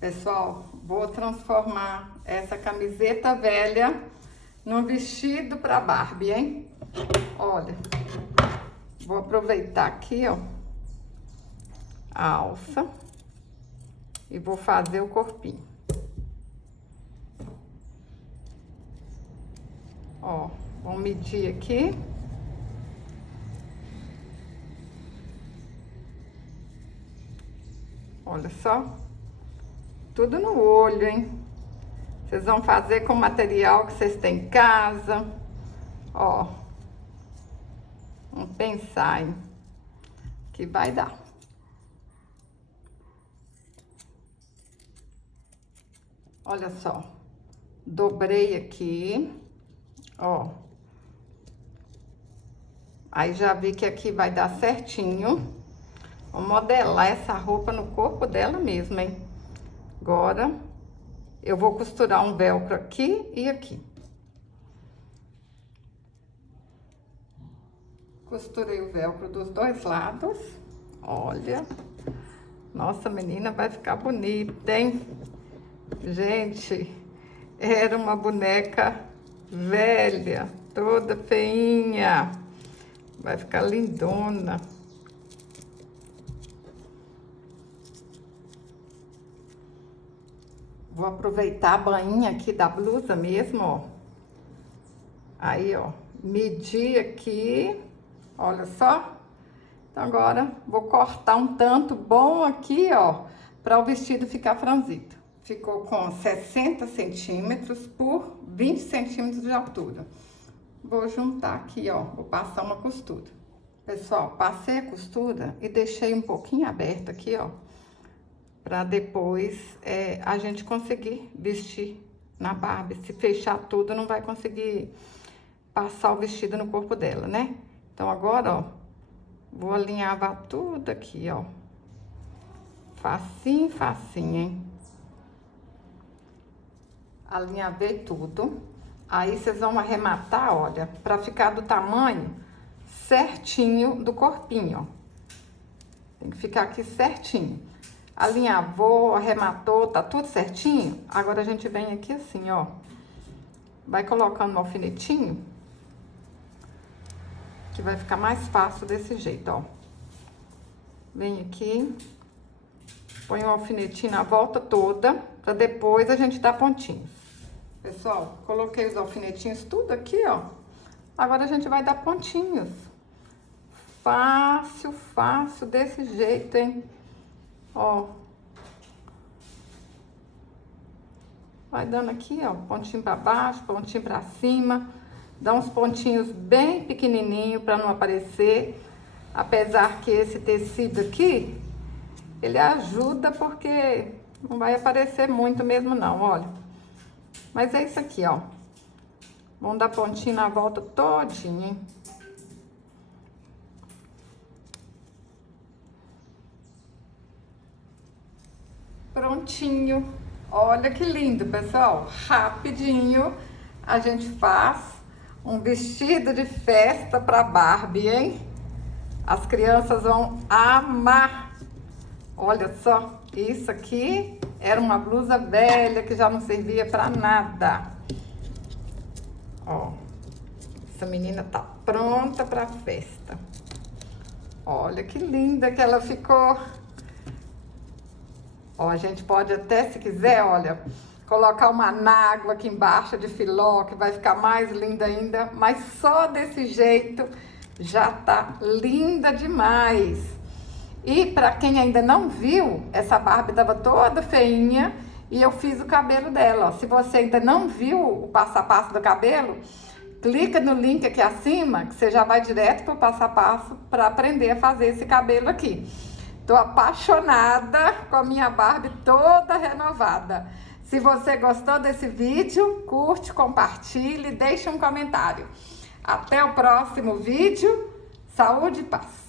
Pessoal, vou transformar essa camiseta velha num vestido para Barbie, hein? Olha, vou aproveitar aqui, ó, a alça e vou fazer o corpinho. Ó, vamos medir aqui. Olha só. Tudo no olho, hein? Vocês vão fazer com o material que vocês têm em casa. Ó. Vamos pensar, hein? Que vai dar. Olha só. Dobrei aqui. Ó. Aí já vi que aqui vai dar certinho. Vou modelar essa roupa no corpo dela mesmo, hein? Agora, eu vou costurar um velcro aqui e aqui. Costurei o velcro dos dois lados. Olha. Nossa, menina, vai ficar bonita, hein? Gente, era uma boneca velha, toda feinha. Vai ficar lindona. Vou aproveitar a bainha aqui da blusa mesmo, ó. Aí, ó, medi aqui, olha só. Então, agora, vou cortar um tanto bom aqui, ó, para o vestido ficar franzido. Ficou com 60 centímetros por 20 centímetros de altura. Vou juntar aqui, ó, vou passar uma costura. Pessoal, passei a costura e deixei um pouquinho aberto aqui, ó. Pra depois a gente conseguir vestir na Barbie. Se fechar tudo, não vai conseguir passar o vestido no corpo dela, né? Então, agora, ó, vou alinhavar tudo aqui, ó. Facinho, facinho, hein? Alinhavei tudo. Aí, vocês vão arrematar, olha, pra ficar do tamanho certinho do corpinho, ó. Tem que ficar aqui certinho. Alinhavou, arrematou, tá tudo certinho. Agora a gente vem aqui assim, ó. Vai colocando no alfinetinho. Que vai ficar mais fácil desse jeito, ó. Vem aqui. Põe o alfinetinho na volta toda. Pra depois a gente dar pontinhos. Pessoal, coloquei os alfinetinhos tudo aqui, ó. Agora a gente vai dar pontinhos. Fácil, fácil, desse jeito, hein? Ó, vai dando aqui, ó, pontinho pra baixo, pontinho pra cima, dá uns pontinhos bem pequenininho pra não aparecer, apesar que esse tecido aqui, ele ajuda porque não vai aparecer muito mesmo não, olha. Mas é isso aqui, ó, vamos dar pontinho na volta todinha, hein. Prontinho. Olha que lindo, pessoal. Rapidinho a gente faz um vestido de festa para Barbie, hein? As crianças vão amar. Olha só, isso aqui era uma blusa velha que já não servia para nada. Ó, essa menina tá pronta para festa. Olha que linda que ela ficou. Ó, a gente pode até, se quiser, olha, colocar uma anágua aqui embaixo de filó, que vai ficar mais linda ainda. Mas só desse jeito já tá linda demais. E pra quem ainda não viu, essa Barbie tava toda feinha e eu fiz o cabelo dela, ó. Se você ainda não viu o passo a passo do cabelo, clica no link aqui acima, que você já vai direto pro passo a passo para aprender a fazer esse cabelo aqui. Tô apaixonada com a minha Barbie toda renovada. Se você gostou desse vídeo, curte, compartilhe, deixe um comentário. Até o próximo vídeo. Saúde e paz.